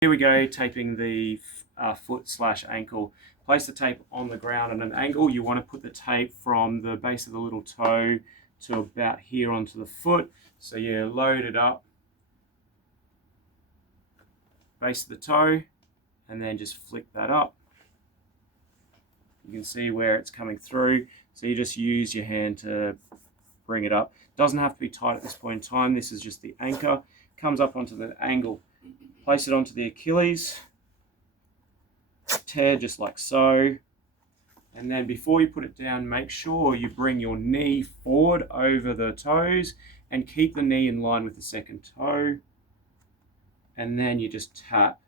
Here we go, taping the foot/ankle. Place the tape on the ground at an angle. You want to put the tape from the base of the little toe to about here onto the foot. So you load it up, base of the toe, and then just flick that up. You can see where it's coming through. So you just use your hand to bring it up. Doesn't have to be tight at this point in time. This is just the anchor. Comes up onto the angle. Place it onto the Achilles, tear just like so, and then before you put it down, make sure you bring your knee forward over the toes and keep the knee in line with the second toe, and then you just tap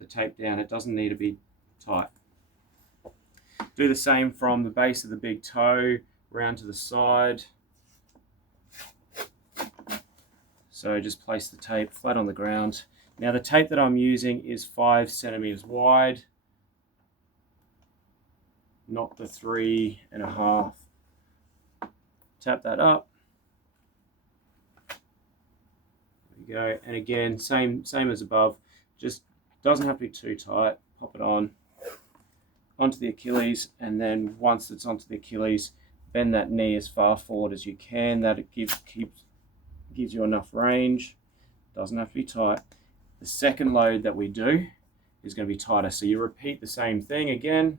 the tape down. It doesn't need to be tight. Do the same from the base of the big toe round to the side. So just place the tape flat on the ground. Now the tape that I'm using is 5 centimeters wide, not the 3.5. Tap that up. There you go. And again, same as above. Just doesn't have to be too tight. Pop it on onto the Achilles, and then once it's onto the Achilles, bend that knee as far forward as you can. That it gives you enough range. Doesn't have to be tight. The second load that we do is going to be tighter. So you repeat the same thing again.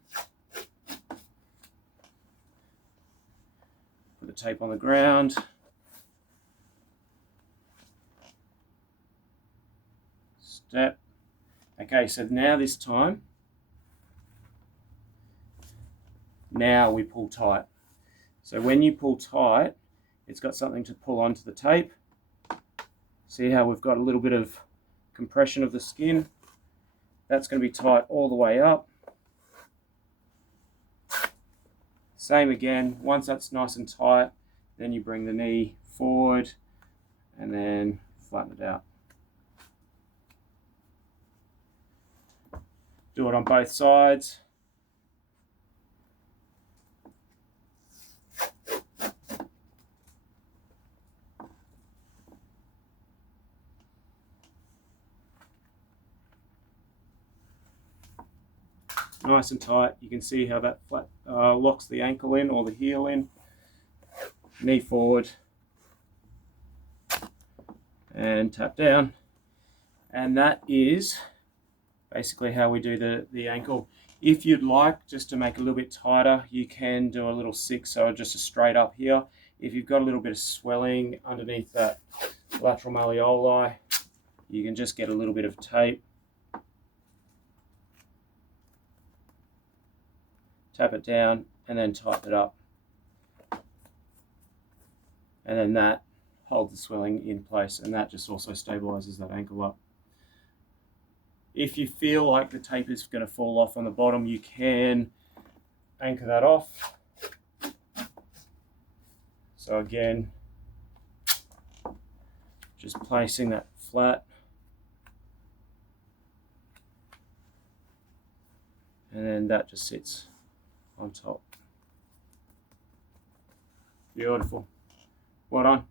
Put the tape on the ground. Step. Okay, so now this time, now we pull tight. So when you pull tight, it's got something to pull onto the tape. See how we've got a little bit of compression of the skin? That's going to be tight all the way up. Same again, once that's nice and tight, then you bring the knee forward and then flatten it out. Do it on both sides. Nice and tight. You can see how that flat locks the ankle in or the heel in. Knee forward and tap down. And that is basically how we do the ankle. If you'd like just to make it a little bit tighter, you can do a little 6, so just a straight up here. If you've got a little bit of swelling underneath that lateral malleoli, you can just get a little bit of tape, tap it down, and then tighten it up. And then that holds the swelling in place, and that just also stabilizes that ankle up. If you feel like the tape is going to fall off on the bottom, you can anchor that off. So again, just placing that flat. And then that just sits on top. Beautiful. Well done.